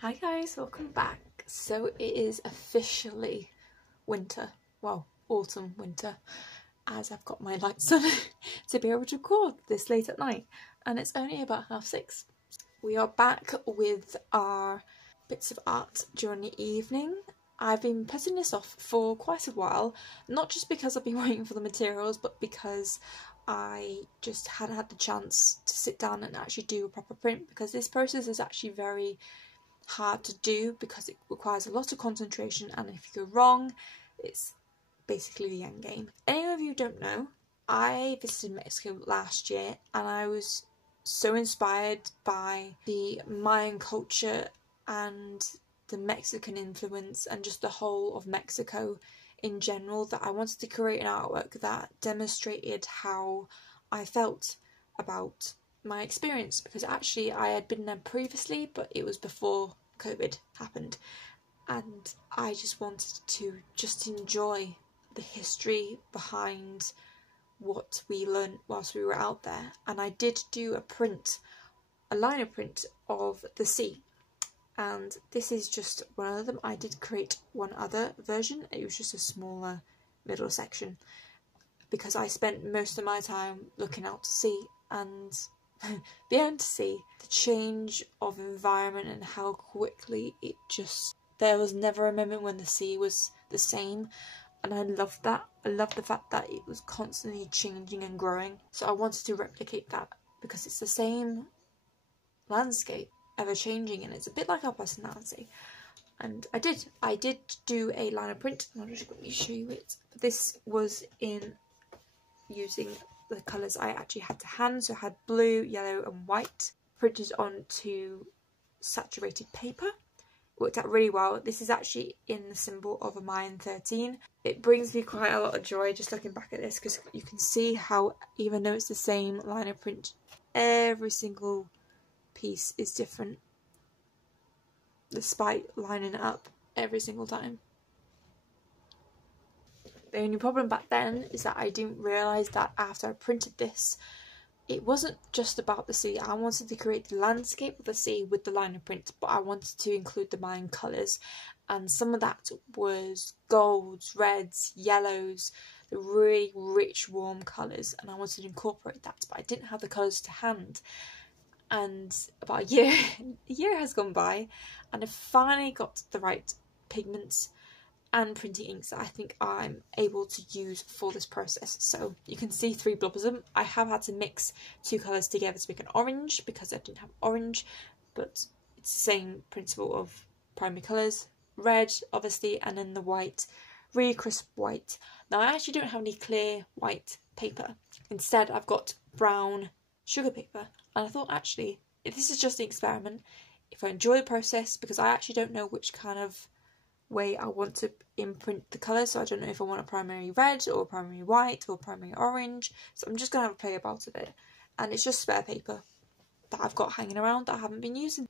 Hi guys, welcome back. So it is officially winter, well, autumn, winter, as I've got my lights on to be able to record this late at night, and it's only about 6:30. We are back with our bits of art during the evening. I've been putting this off for quite a while, not just because I've been waiting for the materials, but because I just hadn't had the chance to sit down and actually do a proper print, because this process is actually very hard to do because it requires a lot of concentration, and if you go wrong, it's basically the end game. If any of you don't know, I visited Mexico last year and I was so inspired by the Mayan culture and the Mexican influence and just the whole of Mexico in general that I wanted to create an artwork that demonstrated how I felt about my experience, because actually I had been there previously, but it was before COVID happened, and I just wanted to just enjoy the history behind what we learned whilst we were out there. And I did do a liner print of the sea, and this is just one of them. I did create one other version, it was just a smaller middle section, because I spent most of my time looking out to sea and being able to see the change of environment and how quickly it just, there was never a moment when the sea was the same, and I loved that. I loved the fact that it was constantly changing and growing, so I wanted to replicate that because it's the same landscape, ever changing, and it's a bit like our personality. And I did do a liner print, and I'll just quickly show you it. This was in using the colours I actually had to hand, so I had blue, yellow and white printed onto saturated paper. It worked out really well. This is actually in the symbol of a Mayan 13. It brings me quite a lot of joy just looking back at this, because you can see how, even though it's the same liner print, every single piece is different despite lining it up every single time. The only problem back then is that I didn't realise that after I printed this, it wasn't just about the sea. I wanted to create the landscape of the sea with the liner print, but I wanted to include the Mayan colours, and some of that was golds, reds, yellows, the really rich warm colours, and I wanted to incorporate that, but I didn't have the colours to hand. And about a year has gone by, and I finally got the right pigments and printing inks that I think I'm able to use for this process. So you can see 3 blobs of them. I have had to mix 2 colours together to make an orange because I didn't have orange, but it's the same principle of primary colours. Red, obviously, and then the white, really crisp white. Now I actually don't have any clear white paper. Instead I've got brown sugar paper, and I thought, actually, if this is just an experiment, if I enjoy the process, because I actually don't know which kind of way I want to imprint the colour, so I don't know if I want a primary red or a primary white or primary orange, so I'm just going to have a play about with it. And it's just spare paper that I've got hanging around that I haven't been using.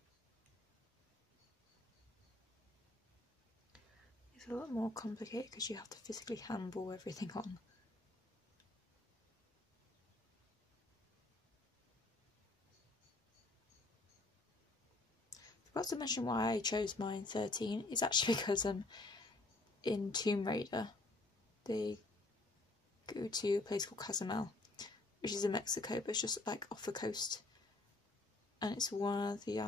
It's a lot more complicated because you have to physically handball everything on. I forgot to mention why I chose Mayan 13. It's actually because in Tomb Raider they go to a place called Cozumel, which is in Mexico, but it's just like off the coast, and it's one of the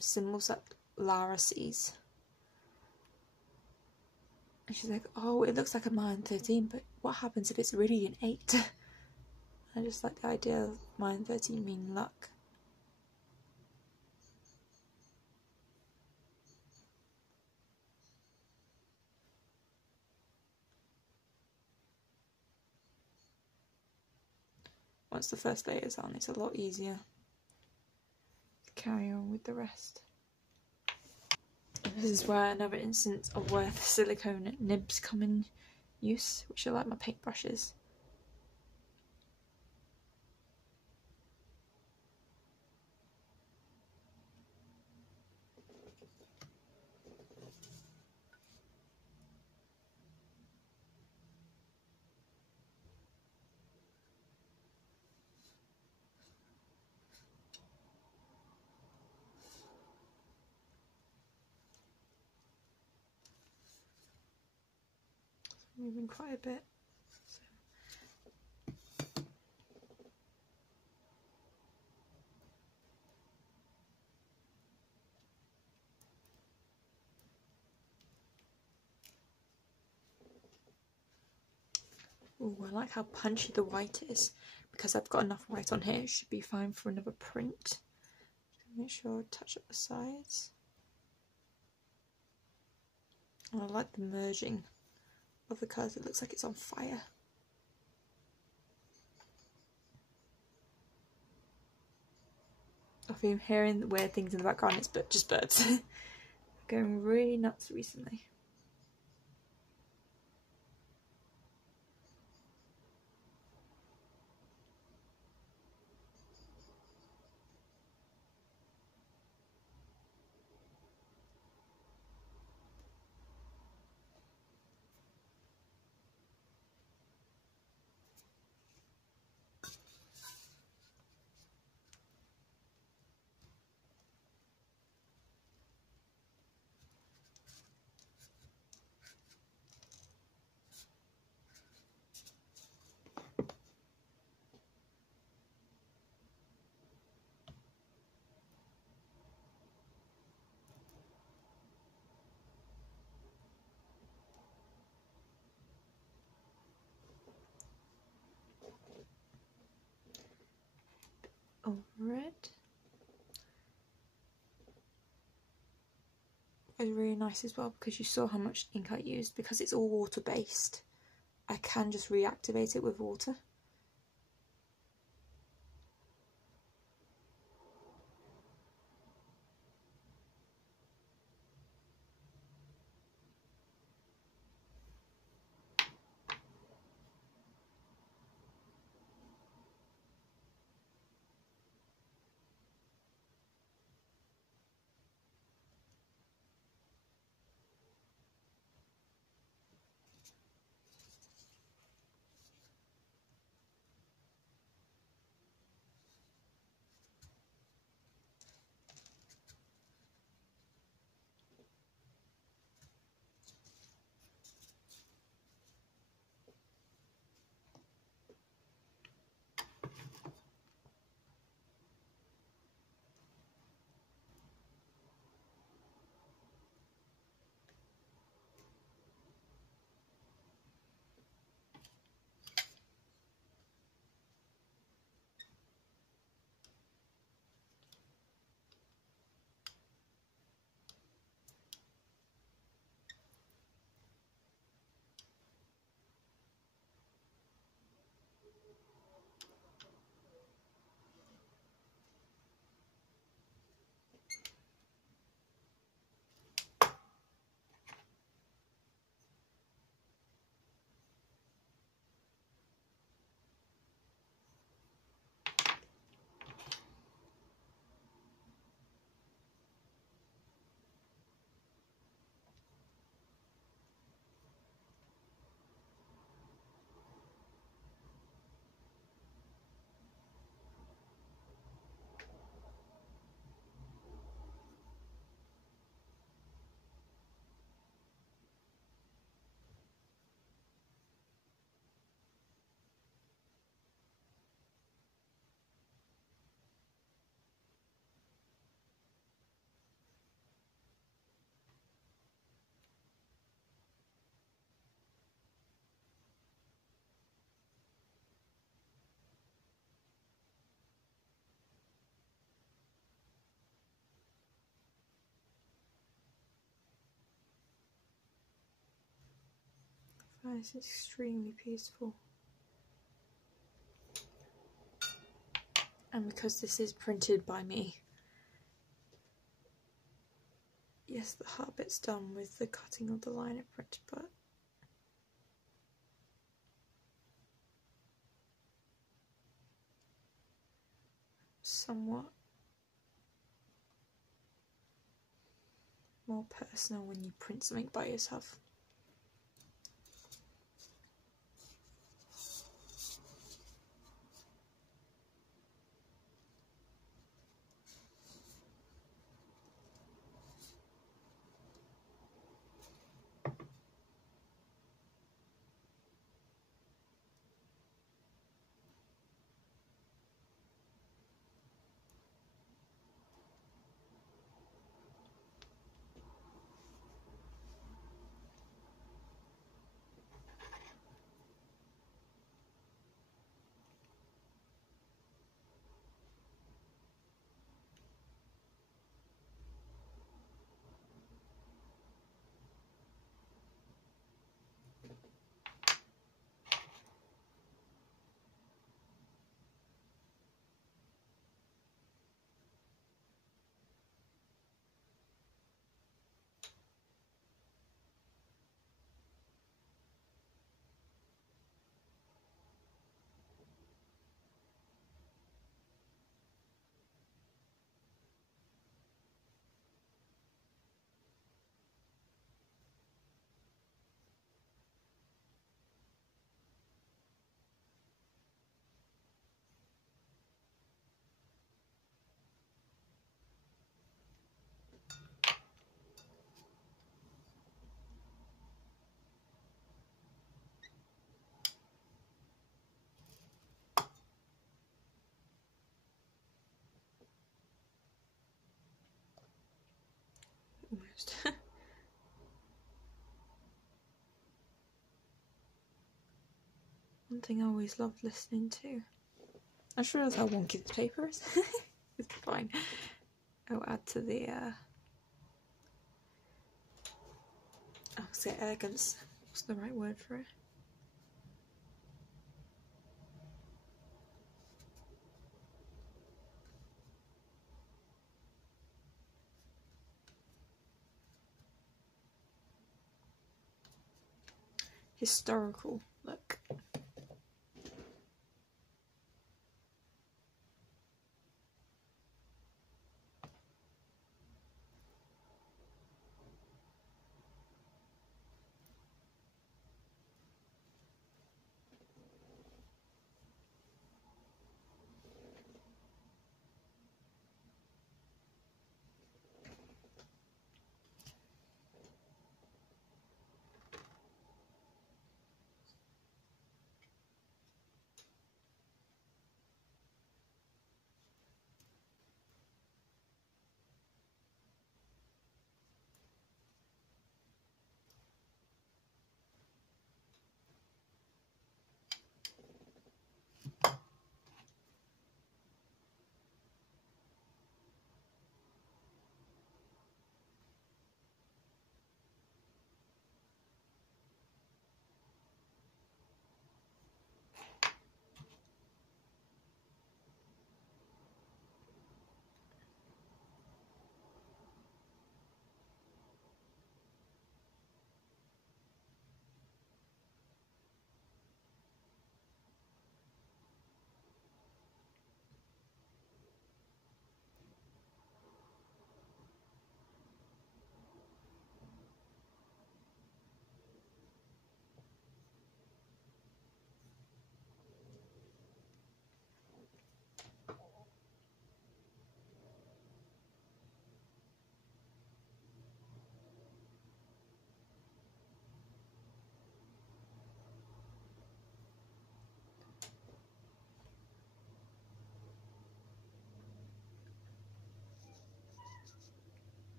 symbols that Lara sees, and she's like, oh, it looks like a Mayan 13, but what happens if it's really an 8? I just like the idea of Mayan 13 meaning luck. Once the first layer is on, it's a lot easier to carry on with the rest. This is where another instance of where the silicone nibs come in use, which are like my paintbrushes. moving quite a bit. So. Ooh, I like how punchy the white is. Because I've got enough white on here, it should be fine for another print. Make sure I touch up the sides. And I like the merging of the colours, it looks like it's on fire. I've been hearing weird things in the background, it's just birds. Going really nuts recently. Over it. It's really nice as well because you saw how much ink I used. Because it's all water based, I can just reactivate it with water. It's extremely peaceful. And because this is printed by me, yes, the hard bit's done with the cutting of the lino print, but somewhat more personal when you print something by yourself. One thing I always loved listening to. I just realised how wonky this paper is. It's fine. I'll add to the I'll say elegance. What's the right word for it? Historical look.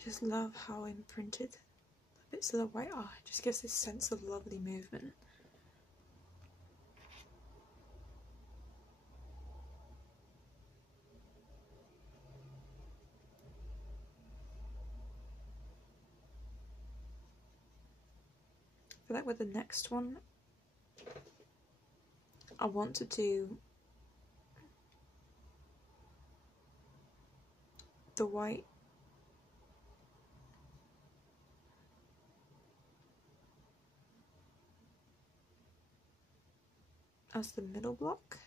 I just love how imprinted the bits of the white are. It just gives this sense of lovely movement. I feel like with the next one, I want to do the white as the middle block.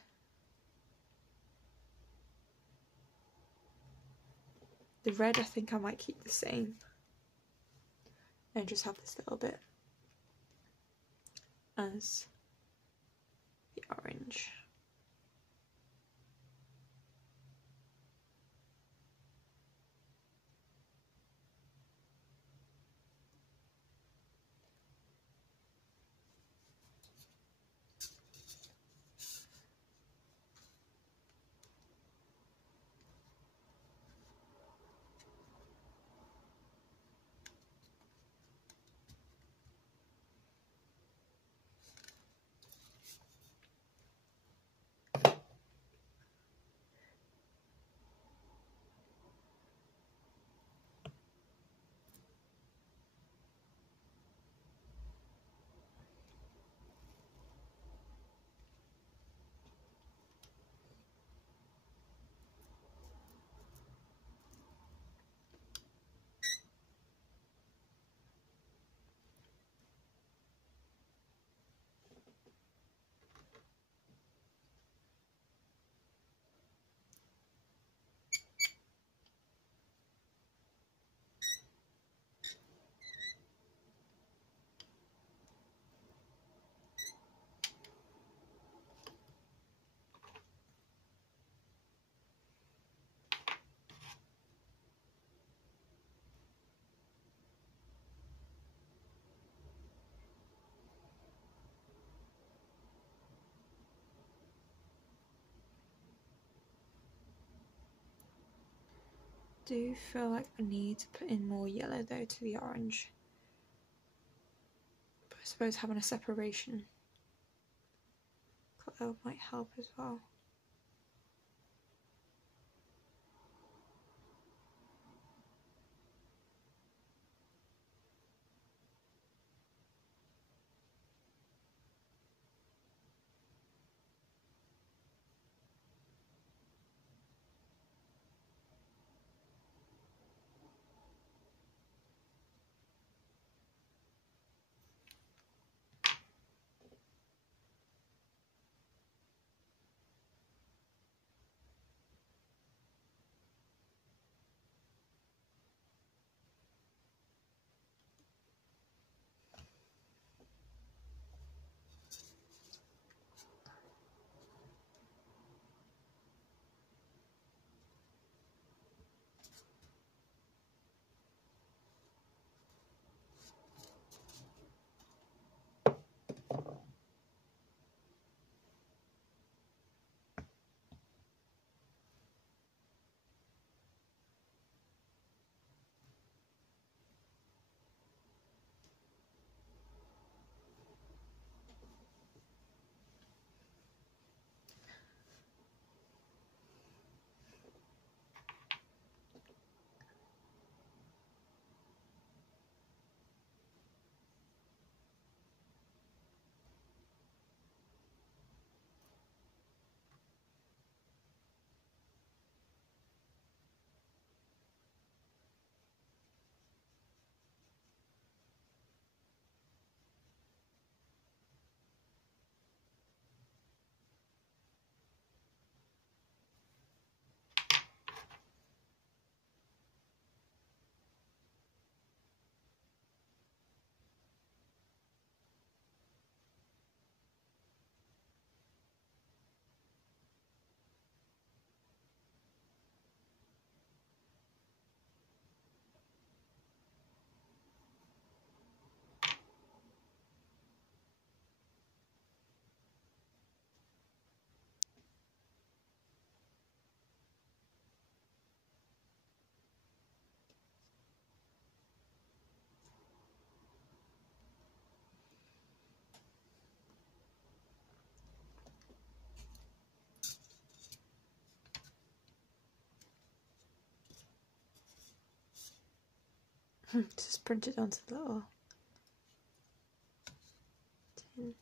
The red I think I might keep the same and just have this little bit as the orange. do feel like I need to put in more yellow though to the orange. But I suppose having a separation colour might help as well. Just print it onto the little tin.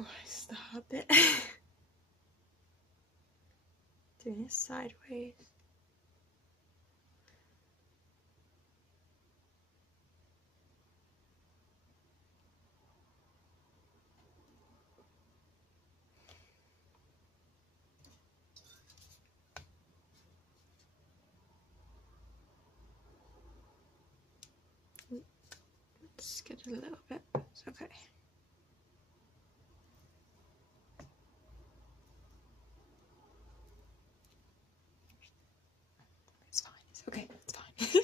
Oh, it's the hard bit. Doing it sideways. Just get a little bit. It's okay. It's fine. It's okay. It's fine.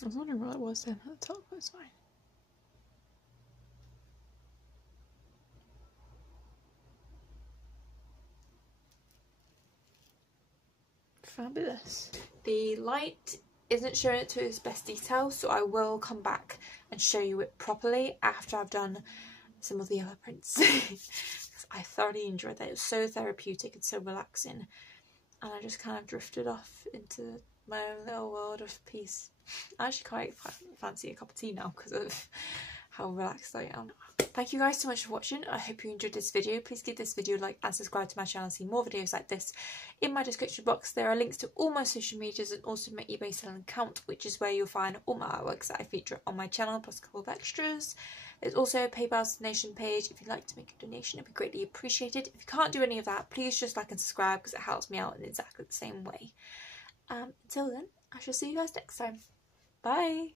I was wondering what it was then at the top, but it's fine. Fabulous. The light isn't showing it to its best detail, so I will come back and show you it properly after I've done some of the other prints. I thoroughly enjoyed that. It was so therapeutic and so relaxing, and I just kind of drifted off into my own little world of peace. I actually quite fancy a cup of tea now because of how relaxed I am. Thank you guys so much for watching. I hope you enjoyed this video. Please give this video a like and subscribe to my channel to see more videos like this. In my description box there are links to all my social medias and also my eBay selling account, which is where you'll find all my artworks that I feature on my channel plus a couple of extras. There's also a PayPal donation page. If you'd like to make a donation, it'd be greatly appreciated. If you can't do any of that, please just like and subscribe because it helps me out in exactly the same way. Until then, I shall see you guys next time. Bye!